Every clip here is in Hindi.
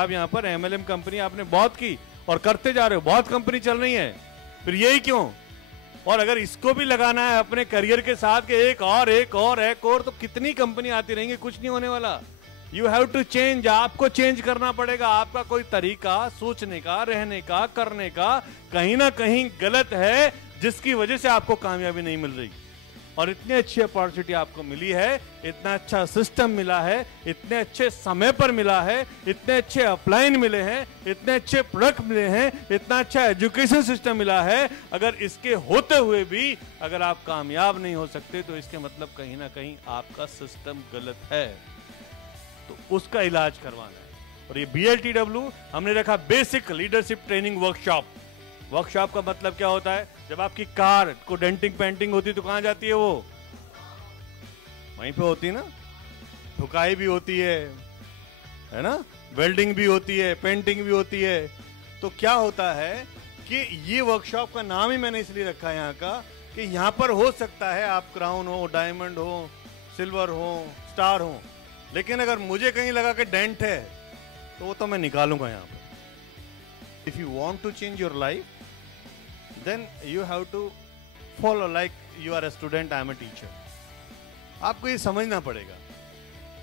साहब यहाँ पर MLM कंपनी आपने बहुत की और करते जा रहे हो, बहुत कंपनी चल रही है, फिर यही क्यों? और अगर इसको भी लगाना है अपने करियर के साथ कि एक और, तो कितनी कंपनी आती रहेंगी, कुछ नहीं होने वाला। यू हैव टू चेंज, आपको चेंज करना पड़ेगा। आपका कोई तरीका सोचने का, रहने का, करने का कहीं ना कहीं गलत है, जिसकी वजह से आपको कामयाबी नहीं मिल रही। और इतनी अच्छी अपॉर्चुनिटी आपको मिली है, इतना अच्छा सिस्टम मिला है, इतने अच्छे समय पर मिला है, इतने अच्छे अपलाइन मिले हैं, इतने अच्छे प्रोडक्ट मिले हैं, इतना अच्छा एजुकेशन सिस्टम मिला है। अगर इसके होते हुए भी अगर आप कामयाब नहीं हो सकते तो इसके मतलब कहीं ना कहीं आपका सिस्टम गलत है, तो उसका इलाज करवाना है। और ये BLTW हमने रखा basic leadership training workshop. Workshop का मतलब क्या होता है? जब आपकी कार को डेंटिंग पेंटिंग होती तो कहां जाती है? वो वहीं पे होती ना, ठुकाई भी होती है ना, वेल्डिंग भी होती है, पेंटिंग भी होती है। तो क्या होता है कि ये वर्कशॉप का नाम ही मैंने इसलिए रखा है यहाँ का कि यहाँ पर हो सकता है आप क्राउन हो, डायमंड हो, सिल्वर हो, स्टार हो, लेकिन अगर मुझे कहीं लगा कि डेंट है तो वो तो मैं निकालूंगा यहाँ पर। If you want to change your life then you have to follow like you are a student, I am a teacher। आपको ये समझना पड़ेगा।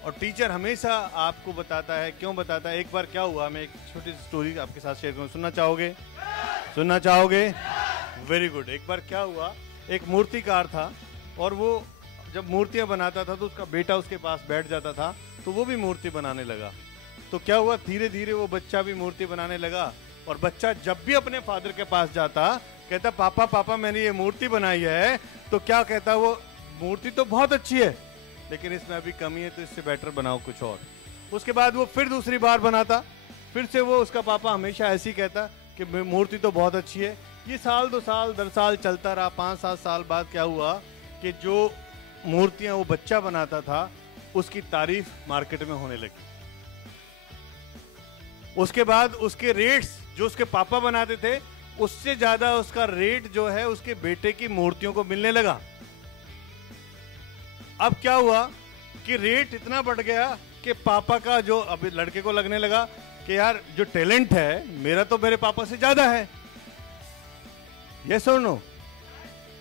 और टीचर हमेशा आपको बताता है, क्यों बताता है? एक बार क्या हुआ, मैं एक छोटी सी स्टोरी आपके साथ शेयर करूं, सुनना चाहोगे? सुनना चाहोगे? Very good. एक बार क्या हुआ, एक मूर्तिकार था और वो जब मूर्तियां बनाता था तो उसका बेटा उसके पास बैठ जाता था, तो वो भी मूर्ति बनाने लगा। तो क्या हुआ, धीरे धीरे वो बच्चा भी मूर्ति बनाने लगा। और बच्चा जब भी अपने फादर के पास जाता, कहता पापा पापा मैंने ये मूर्ति बनाई है, तो क्या कहता वो, मूर्ति तो बहुत अच्छी है लेकिन इसमें अभी कमी है, तो इससे बेटर बनाओ कुछ और। उसके बाद वो फिर दूसरी बार बनाता, फिर से वो उसका पापा हमेशा ऐसे ही कहता कि मूर्ति तो बहुत अच्छी है। ये साल 2 साल 10 साल चलता रहा। 5-7 साल बाद क्या हुआ कि जो मूर्तियां वो बच्चा बनाता था उसकी तारीफ मार्केट में होने लगी। उसके बाद उसके रेट्स जो उसके पापा बनाते थे उससे ज्यादा उसका रेट जो है उसके बेटे की मूर्तियों को मिलने लगा। अब क्या हुआ कि रेट इतना बढ़ गया कि पापा का जो अभी लड़के को लगने लगा कि यार जो टैलेंट है मेरा तो मेरे पापा से ज्यादा है। यस और नो?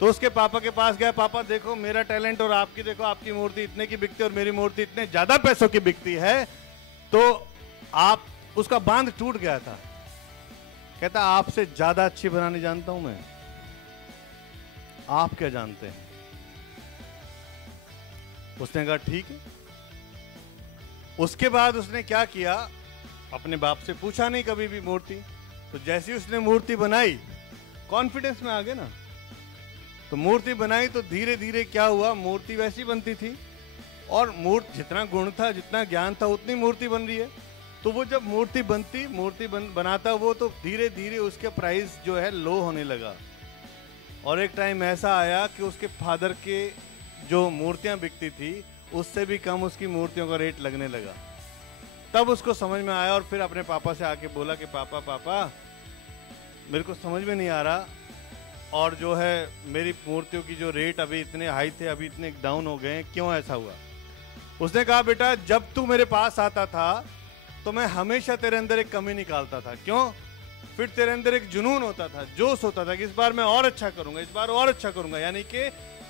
तो उसके पापा के पास गया, पापा देखो मेरा टैलेंट और आपकी देखो, आपकी मूर्ति इतने की बिकती है और मेरी मूर्ति इतने ज्यादा पैसों की बिकती है। तो आप, उसका बांध टूट गया था। कहता आपसे ज्यादा अच्छी बनानी जानता हूं मैं, आप क्या जानते हैं? उसने कहा ठीक है। उसके बाद उसने क्या किया, अपने बाप से पूछा नहीं कभी भी मूर्ति, तो जैसे ही उसने मूर्ति बनाई कॉन्फिडेंस में आ गया ना, तो मूर्ति बनाई तो धीरे धीरे क्या हुआ, मूर्ति वैसी बनती थी और मूर्ति जितना गुण था, जितना ज्ञान था, उतनी मूर्ति बन रही है। तो वो जब मूर्ति बनती, बनाता वो, तो धीरे धीरे उसके प्राइस जो है लो होने लगा। और एक टाइम ऐसा आया कि उसके फादर के जो मूर्तियां बिकती थी उससे भी कम उसकी मूर्तियों का रेट लगने लगा। तब उसको समझ में आया और फिर अपने पापा से आके बोला कि पापा पापा मेरे को समझ में नहीं आ रहा, और जो है मेरी मूर्तियों की जो रेट अभी इतने हाई थे अभी इतने डाउन हो गए, क्यों ऐसा हुआ? उसने कहा बेटा जब तू मेरे पास आता था तो मैं हमेशा तेरे अंदर एक कमी निकालता था। क्यों? फिर तेरे अंदर एक जुनून होता था, जोश होता था कि इस बार मैं और अच्छा करूंगा, इस बार और अच्छा करूंगा। यानी कि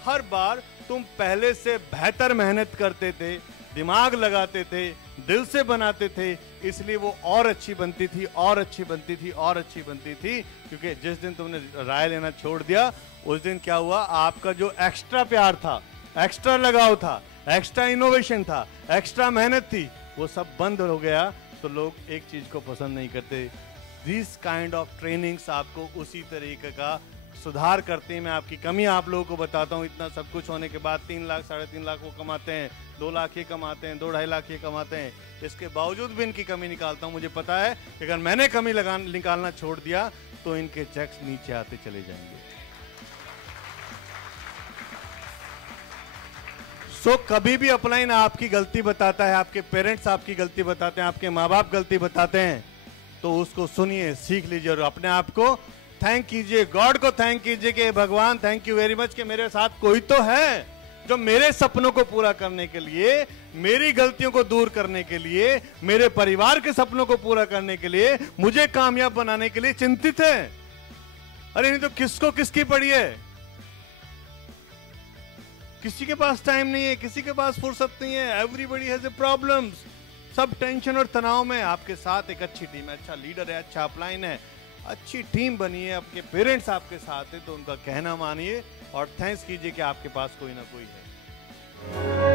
हर बार तुम पहले से बेहतर मेहनत करते थे, दिमाग लगाते थे, दिल से बनाते थे, इसलिए वो और अच्छी बनती थी और अच्छी बनती थी और अच्छी बनती थी। क्योंकि जिस दिन तुमने राय लेना छोड़ दिया उस दिन क्या हुआ, आपका जो एक्स्ट्रा प्यार था, एक्स्ट्रा लगाव था, एक्स्ट्रा इनोवेशन था, एक्स्ट्रा मेहनत थी, वो सब बंद हो गया। तो लोग एक चीज को पसंद नहीं करते। दिस काइंड ऑफ ट्रेनिंग्स आपको उसी तरीके का सुधार करते हैं। मैं आपकी कमी आप लोगों को बताता हूँ। इतना सब कुछ होने के बाद 3 लाख 3.5 लाख वो कमाते हैं, 2 लाख ये कमाते हैं, 2-2.5 लाख ये कमाते हैं। इसके बावजूद भी इनकी कमी निकालता हूँ। मुझे पता है कि अगर मैंने कमी निकालना छोड़ दिया तो इनके चेक्स नीचे आते चले जाएंगे। कभी भी अपलाइन आपकी गलती बताता है, आपके पेरेंट्स आपकी गलती बताते हैं, आपके माँ बाप गलती बताते हैं, तो उसको सुनिए, सीख लीजिए और अपने आप को थैंक कीजिए, गॉड को थैंक कीजिए कि भगवान थैंक यू वेरी मच कि मेरे साथ कोई तो है जो मेरे सपनों को पूरा करने के लिए, मेरी गलतियों को दूर करने के लिए, मेरे परिवार के सपनों को पूरा करने के लिए, मुझे कामयाब बनाने के लिए चिंतित है। अरे नहीं तो किसको किसकी पड़ी है? किसी के पास टाइम नहीं है, किसी के पास फुर्सत नहीं है। Everybody has a problems. सब टेंशन और तनाव में। आपके साथ एक अच्छी टीम है, अच्छा लीडर है, अच्छा अपलाइन है, अच्छी टीम बनी है, आपके पेरेंट्स आपके साथ है, तो उनका कहना मानिए और थैंक्स कीजिए कि आपके पास कोई ना कोई है।